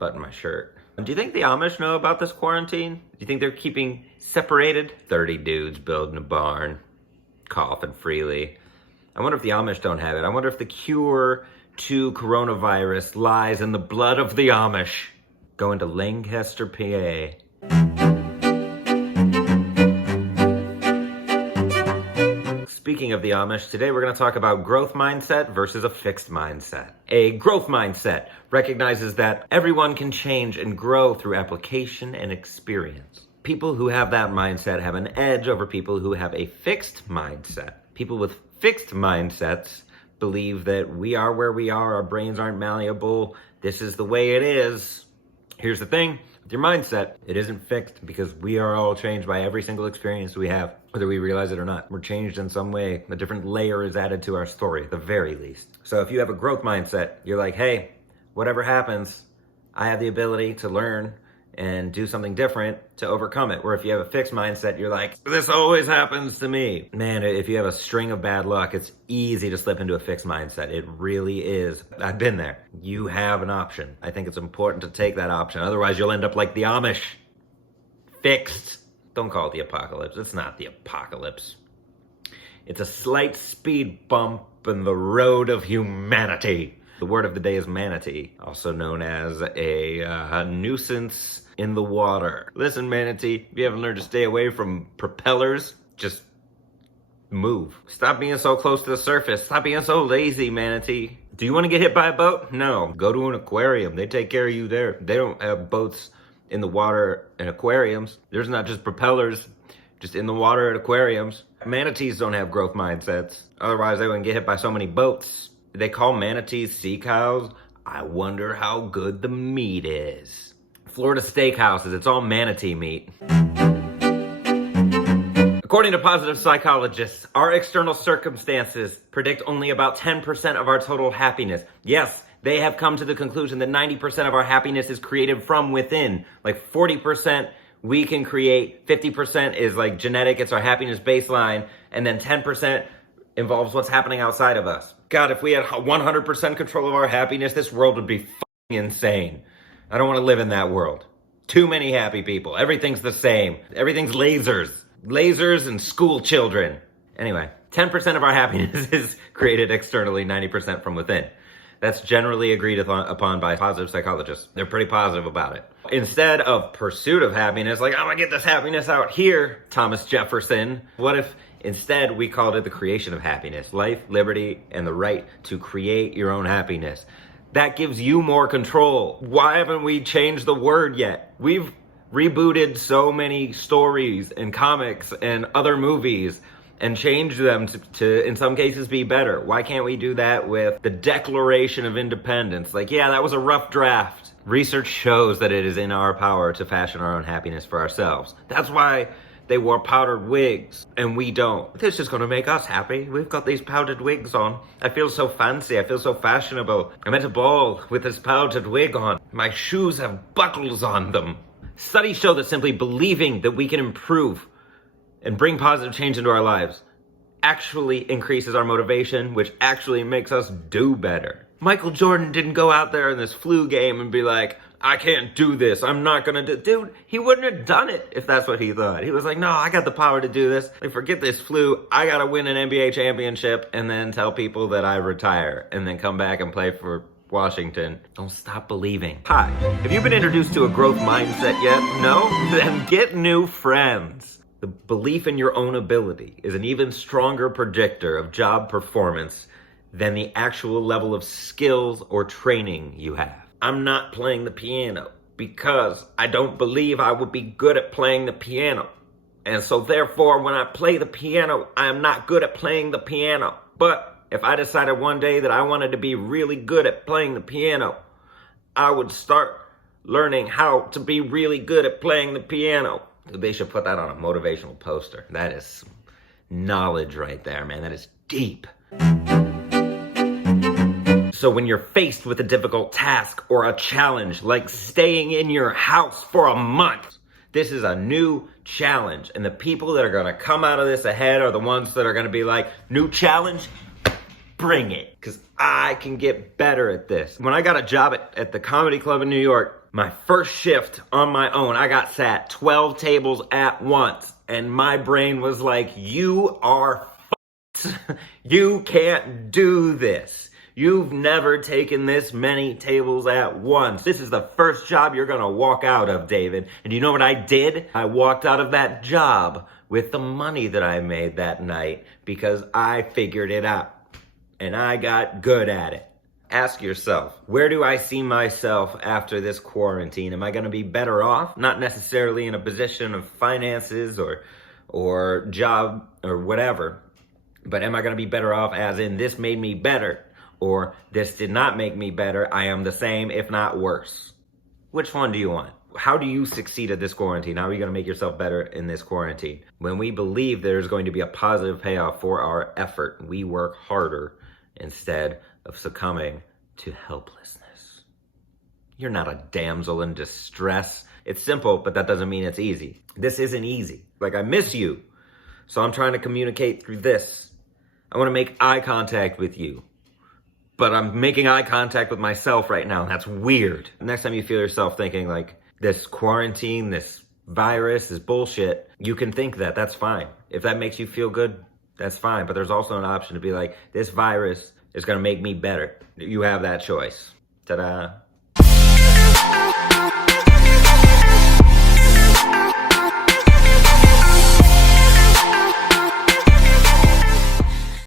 button my shirt. Do you think the Amish know about this quarantine? Do you think they're keeping separated? 30 dudes building a barn, coughing freely. I wonder if the Amish don't have it. I wonder if the cure to coronavirus lies in the blood of the Amish. Going to Lancaster, PA. Speaking of the Amish, today we're going to talk about growth mindset versus a fixed mindset. A growth mindset recognizes that everyone can change and grow through application and experience. People who have that mindset have an edge over people who have a fixed mindset. People with fixed mindsets believe that we are where we are, our brains aren't malleable, this is the way it is. Here's the thing, with your mindset, it isn't fixed because we are all changed by every single experience we have, whether we realize it or not. We're changed in some way. A different layer is added to our story, at the very least. So if you have a growth mindset, you're like, hey, whatever happens, I have the ability to learn and do something different to overcome it. Where if you have a fixed mindset, you're like, this always happens to me. Man, if you have a string of bad luck, it's easy to slip into a fixed mindset. It really is. I've been there. You have an option. I think it's important to take that option. Otherwise, you'll end up like the Amish. Fixed. Don't call it the apocalypse. It's not the apocalypse. It's a slight speed bump in the road of humanity. The word of the day is manatee, also known as a nuisance in the water. Listen, manatee, if you haven't learned to stay away from propellers, just move. Stop being so close to the surface. Stop being so lazy, manatee. Do you want to get hit by a boat? No. Go to an aquarium. They take care of you there. They don't have boats in the water and aquariums. There's not just propellers, just in the water at aquariums. Manatees don't have growth mindsets. Otherwise, they wouldn't get hit by so many boats. They call manatees sea cows. I wonder how good the meat is. Florida steakhouses, it's all manatee meat. According to positive psychologists, our external circumstances predict only about 10% of our total happiness. Yes, they have come to the conclusion that 90% of our happiness is created from within. Like 40% we can create, 50% is like genetic, it's our happiness baseline, and then 10% involves what's happening outside of us. God, if we had 100% control of our happiness, this world would be fucking insane. I don't want to live in that world. Too many happy people. Everything's the same. Everything's lasers. Lasers and school children. Anyway, 10% of our happiness is created externally, 90% from within. That's generally agreed upon by positive psychologists. They're pretty positive about it. Instead of pursuit of happiness, like, I'm gonna get this happiness out here, Thomas Jefferson, what if instead we called it the creation of happiness? Life, liberty, and the right to create your own happiness. That gives you more control. Why haven't we changed the word yet? We've rebooted so many stories and comics and other movies and changed them to, in some cases, be better. Why can't we do that with the Declaration of Independence? Like, yeah, that was a rough draft. Research shows that it is in our power to fashion our own happiness for ourselves. That's why they wore powdered wigs, and we don't. This is gonna make us happy. We've got these powdered wigs on. I feel so fancy, I feel so fashionable. I'm at a ball with this powdered wig on. My shoes have buckles on them. Studies show that simply believing that we can improve and bring positive change into our lives actually increases our motivation, which actually makes us do better. Michael Jordan didn't go out there in this flu game and be like, I can't do this, I'm not gonna do. Dude, he wouldn't have done it if that's what he thought. He was like, no, I got the power to do this. Like, forget this flu, I gotta win an NBA championship and then tell people that I retire and then come back and play for Washington. Don't stop believing. Hi, have you been introduced to a growth mindset yet? No? Then get new friends. The belief in your own ability is an even stronger predictor of job performance than the actual level of skills or training you have. I'm not playing the piano because I don't believe I would be good at playing the piano. And so therefore, when I play the piano, I am not good at playing the piano. But if I decided one day that I wanted to be really good at playing the piano, I would start learning how to be really good at playing the piano. They should put that on a motivational poster. That is some knowledge right there, man. That is deep. So when you're faced with a difficult task or a challenge, like staying in your house for a month, this is a new challenge. And the people that are gonna come out of this ahead are the ones that are gonna be like, new challenge, bring it. Because I can get better at this. When I got a job at the comedy club in New York, My first shift on my own, I got sat 12 tables at once, and my brain was like, you are fucked. You can't do this. You've never taken this many tables at once. This is the first job you're gonna walk out of, David. And you know what I did? I walked out of that job with the money that I made that night because I figured it out. And I got good at it. Ask yourself, where do I see myself after this quarantine? Am I gonna be better off? Not necessarily in a position of finances or job or whatever, but am I gonna be better off as in this made me better? Or this did not make me better, I am the same, if not worse. Which one do you want? How do you succeed at this quarantine? How are you gonna make yourself better in this quarantine? When we believe there's going to be a positive payoff for our effort, we work harder instead of succumbing to helplessness. You're not a damsel in distress. It's simple, but that doesn't mean it's easy. This isn't easy. Like, I miss you, so I'm trying to communicate through this. I wanna make eye contact with you. But I'm making eye contact with myself right now, and that's weird. Next time you feel yourself thinking like, this quarantine, this virus, this bullshit, you can think that, that's fine. If that makes you feel good, that's fine. But there's also an option to be like, this virus is gonna make me better. You have that choice. Ta-da.